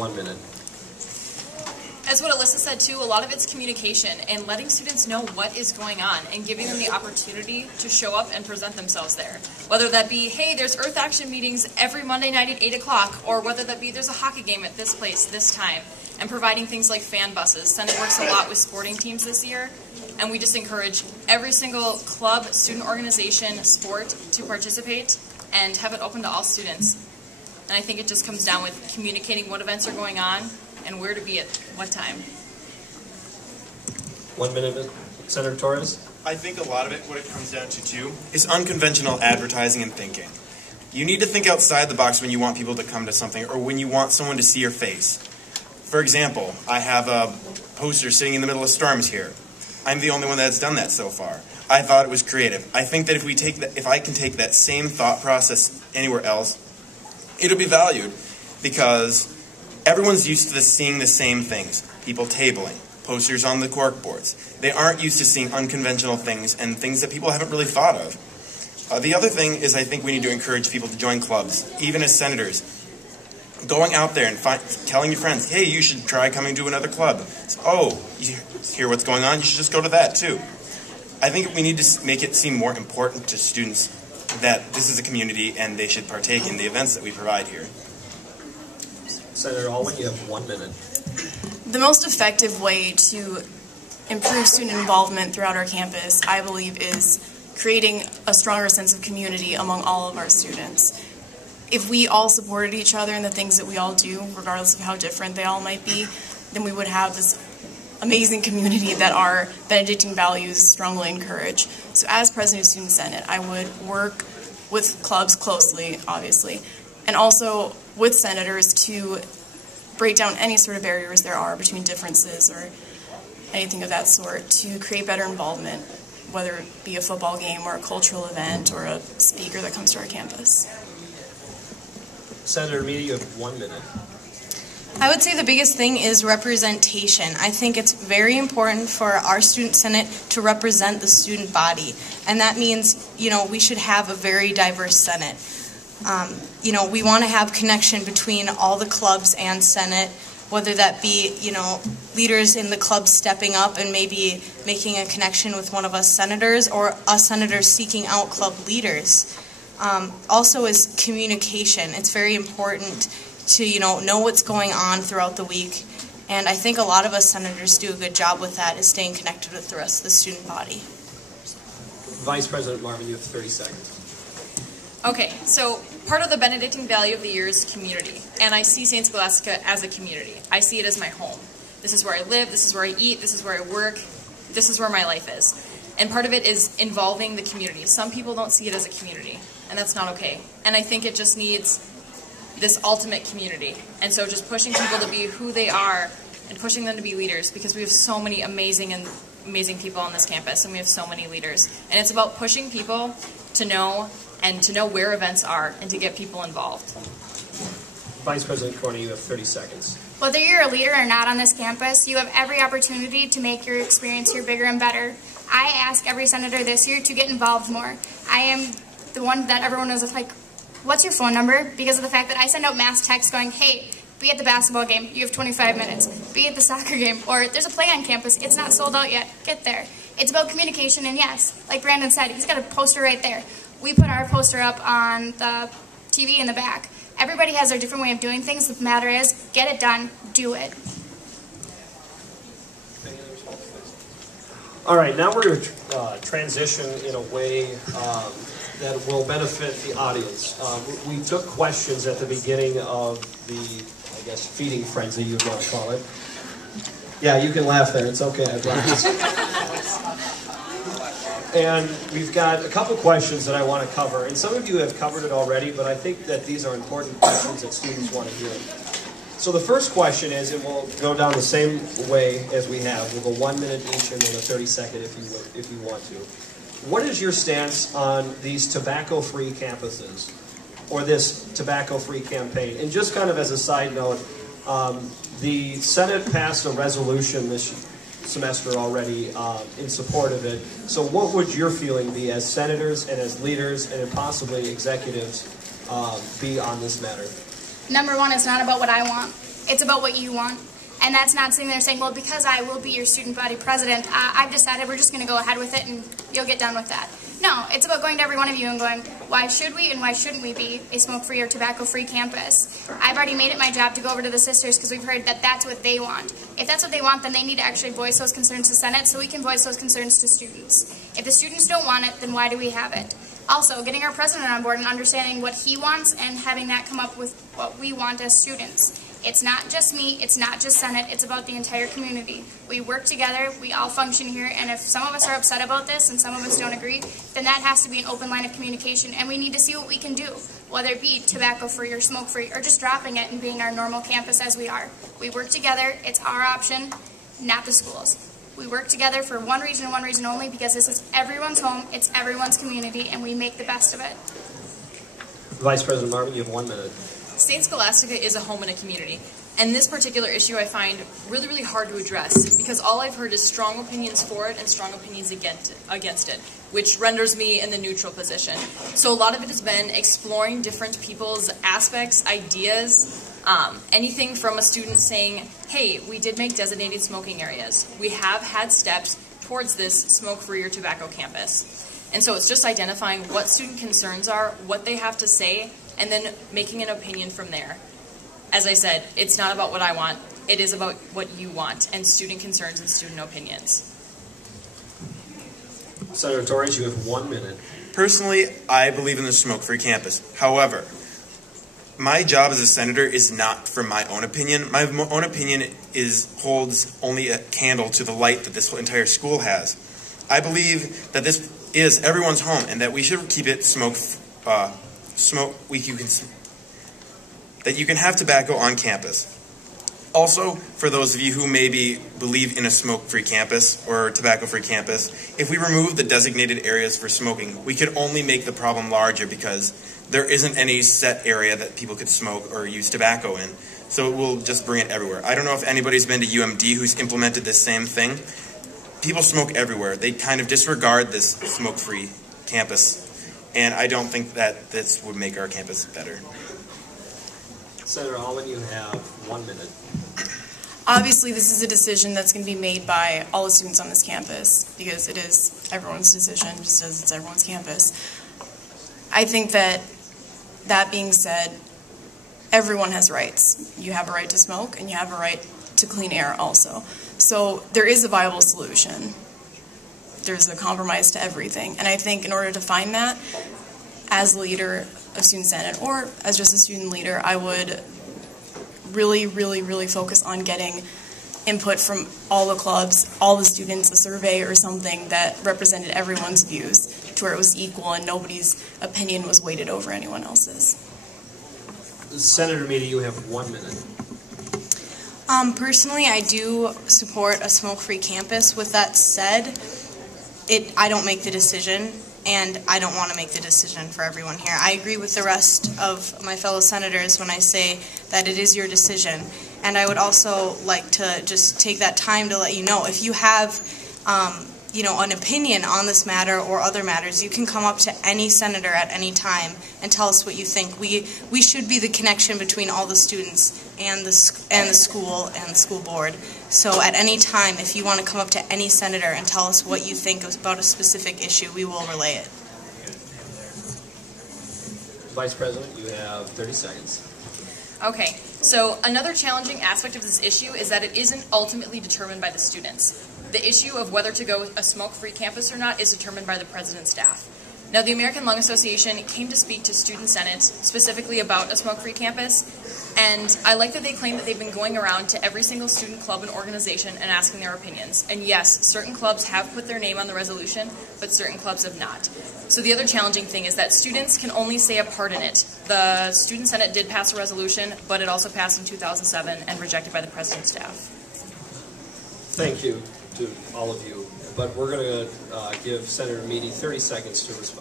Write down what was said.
1 minute. As what Alyssa said too, a lot of it's communication and letting students know what is going on and giving them the opportunity to show up and present themselves there. Whether that be, hey, there's Earth Action meetings every Monday night at 8 o'clock, or whether that be there's a hockey game at this place, this time, and providing things like fan buses. Senate works a lot with sporting teams this year, and we just encourage every single club, student organization, sport to participate and have it open to all students. And I think it just comes down with communicating what events are going on and where to be at what time. 1 minute, Senator Torres. I think a lot of it, what it comes down to too, is unconventional advertising and thinking. You need to think outside the box when you want people to come to something or when you want someone to see your face. For example, I have a poster sitting in the middle of storms here. I'm the only one that's done that so far. I thought it was creative. I think that if I can take that same thought process anywhere else, it'll be valued because everyone's used to seeing the same things. People tabling, posters on the cork boards. They aren't used to seeing unconventional things and things that people haven't really thought of. The other thing is I think we need to encourage people to join clubs, even as senators. Going out there and telling your friends, hey, you should try coming to another club. So, oh, you hear what's going on? You should just go to that too. I think we need to make it seem more important to students that this is a community and they should partake in the events that we provide here. Senator Alwyn, you have 1 minute. The most effective way to improve student involvement throughout our campus, I believe, is creating a stronger sense of community among all of our students. If we all supported each other in the things that we all do, regardless of how different they all might be, then we would have this amazing community that our Benedictine values strongly encourage. So as President of Student Senate, I would work with clubs closely, obviously, and also with senators to break down any sort of barriers there are between differences or anything of that sort to create better involvement, whether it be a football game or a cultural event or a speaker that comes to our campus. Senator Meade, you have 1 minute. I would say the biggest thing is representation. I think it's very important for our student senate to represent the student body. And that means, we should have a very diverse senate. We want to have connection between all the clubs and senate, whether that be, leaders in the clubs stepping up and maybe making a connection with one of us senators or us senators seeking out club leaders. Also is communication. It's very important to, know what's going on throughout the week. And I think a lot of us senators do a good job with that, is staying connected with the rest of the student body. Vice President Marvin, you have 30 seconds. Okay, so part of the Benedictine value of the year is community. And I see St. Scholastica as a community. I see it as my home. This is where I live, this is where I eat, this is where I work, this is where my life is. And part of it is involving the community. Some people don't see it as a community, and that's not okay. And I think it just needs this ultimate community. And so just pushing people to be who they are and pushing them to be leaders, because we have so many amazing people on this campus, and we have so many leaders. And it's about pushing people to know where events are and to get people involved. Vice President Corney, you have 30 seconds. Whether you're a leader or not on this campus, you have every opportunity to make your experience here bigger and better. I ask every senator this year to get involved more. I am the one that everyone is like, what's your phone number? Because of the fact that I send out mass texts going, hey, be at the basketball game, you have 25 minutes. Be at the soccer game, or there's a play on campus, it's not sold out yet, get there. It's about communication, and yes, like Brandon said, he's got a poster right there. We put our poster up on the TV in the back. Everybody has their different way of doing things. The matter is, get it done, do it. All right, now we're going to transition in a way that will benefit the audience. We took questions at the beginning of the, feeding frenzy, you'd want to call it. Yeah, you can laugh there. It's okay, I promise. And we've got a couple questions that I want to cover. And some of you have covered it already, but I think that these are important questions that students want to hear. So the first question is, and we'll go down the same way as we have. We'll go 1 minute each and then a 30-second if you want to. What is your stance on these tobacco-free campuses or this tobacco-free campaign? And just kind of as a side note, the Senate passed a resolution this semester already in support of it. So what would your feeling be as senators and as leaders and possibly executives be on this matter? Number one, it's not about what I want. It's about what you want. And that's not sitting there saying, well, because I will be your student body president, I've decided we're just going to go ahead with it and you'll get done with that. No, it's about going to every one of you and going, why should we and why shouldn't we be a smoke-free or tobacco-free campus? I've already made it my job to go over to the sisters because we've heard that that's what they want. If that's what they want, then they need to actually voice those concerns to Senate so we can voice those concerns to students. If the students don't want it, then why do we have it? Also, getting our president on board and understanding what he wants and having that come up with what we want as students. It's not just me, it's not just Senate, it's about the entire community. We work together, we all function here, and if some of us are upset about this and some of us don't agree, then that has to be an open line of communication, and we need to see what we can do, whether it be tobacco-free or smoke-free, or just dropping it and being our normal campus as we are. We work together, it's our option, not the schools. We work together for one reason and one reason only, because this is everyone's home, it's everyone's community, and we make the best of it. Vice President Marvin, you have 1 minute. St. Scholastica is a home and a community, and this particular issue I find really, really hard to address because all I've heard is strong opinions for it and strong opinions against it, which renders me in the neutral position. So a lot of it has been exploring different people's aspects, ideas, anything from a student saying, hey, we did make designated smoking areas. We have had steps towards this smoke-free or tobacco campus. And so it's just identifying what student concerns are, what they have to say, and then making an opinion from there. As I said, it's not about what I want, it is about what you want, and student concerns and student opinions. Senator Torres, you have 1 minute. Personally, I believe in the smoke-free campus. However, my job as a senator is not for my own opinion. My own opinion holds only a candle to the light that this entire school has. I believe that this is everyone's home and that we should keep it that you can have tobacco on campus. Also, for those of you who maybe believe in a smoke-free campus or tobacco-free campus, if we remove the designated areas for smoking, we could only make the problem larger because there isn't any set area that people could smoke or use tobacco in. So it will just bring it everywhere. I don't know if anybody's been to UMD who's implemented this same thing. People smoke everywhere. They kind of disregard this smoke-free campus. And I don't think that this would make our campus better. Senator Allman, you have 1 minute. Obviously, this is a decision that's going to be made by all the students on this campus because it is everyone's decision, just as it's everyone's campus. I think that being said, everyone has rights. You have a right to smoke, and you have a right to clean air also. So there is a viable solution. There's a compromise to everything. And I think in order to find that, as leader of Student Senate or as just a student leader, I would really, really, really focus on getting input from all the clubs, all the students, a survey or something that represented everyone's views to where it was equal and nobody's opinion was weighted over anyone else's. Senator Meady, you have 1 minute. Personally, I do support a smoke-free campus. With that said, I don't make the decision, and I don't want to make the decision for everyone here. I agree with the rest of my fellow senators when I say that it is your decision. And I would also like to just take that time to let you know, if you have an opinion on this matter or other matters, you can come up to any senator at any time and tell us what you think. We should be the connection between all the students and the school and the school board. So at any time, if you want to come up to any senator and tell us what you think about a specific issue, we will relay it. Vice President, you have 30 seconds. Okay, so another challenging aspect of this issue is that it isn't ultimately determined by the students. The issue of whether to go a smoke-free campus or not is determined by the president's staff. Now, the American Lung Association came to speak to Student Senate specifically about a smoke-free campus, and I like that they claim that they've been going around to every single student club and organization and asking their opinions. And yes, certain clubs have put their name on the resolution, but certain clubs have not. So the other challenging thing is that students can only say a part in it. The Student Senate did pass a resolution, but it also passed in 2007 and rejected by the president's staff. Thank you to all of you. But we're going to give Senator Meady 30 seconds to respond.